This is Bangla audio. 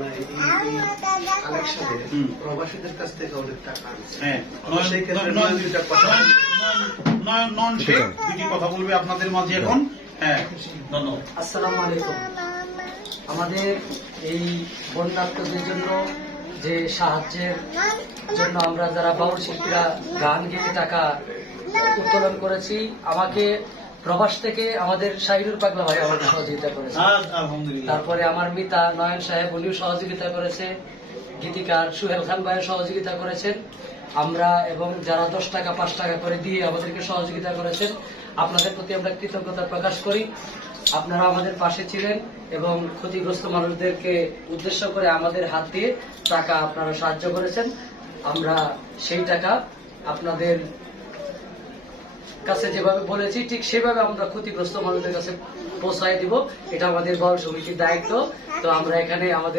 আমরা এই কালেকশনে প্রবাসীদের কাছ থেকে অনেক টাকা আনছি। হ্যাঁ, সেই ক্ষেত্রে নয়ন দুইটা কথা নয়ন শেখ দুটি কথা বলবে আপনাদের মাঝে এখন। হ্যাঁ, ধন্যবাদ। আসসালামু আলাইকুম। আমাদের এই বন্যার্তদের জন্য যে সাহায্যের জন্য আমরা যারা বাউল শিল্পীরা গান গেয়ে টাকা উত্তোলন করেছি, আমাকে প্রবাস থেকে আমাদের শাহিনুর পাগলা ভাই আমাকে সহযোগিতা করেছে। আলহামদুলিল্লাহ। তারপরে আমার মিতা নয়ন সাহেব উনিও সহযোগিতা করেছে, গীতিকার সুহেল খান ভাইয়ের সহযোগিতা করেছেন। আমরা এবং যারা 10 টাকা 5 টাকা করে দিয়ে আমাদেরকে সহযোগিতা করেছেন, আপনাদের প্রতি আমরা কৃতজ্ঞতা প্রকাশ করি। আপনারা আমাদের পাশে ছিলেন এবং ক্ষতিগ্রস্ত মানুষদেরকে উদ্দেশ্য করে আমাদের হাত দিয়ে টাকা আপনারা সাহায্য করেছেন। আমরা সেই টাকা আপনাদের কাছে যেভাবে বলেছি ঠিক সেভাবে আমরা ক্ষতিগ্রস্ত মানুষদের কাছে পৌঁছায় দিব। এটা আমাদের বাউল সমিতির দায়িত্ব। তো আমরা এখানে আমাদের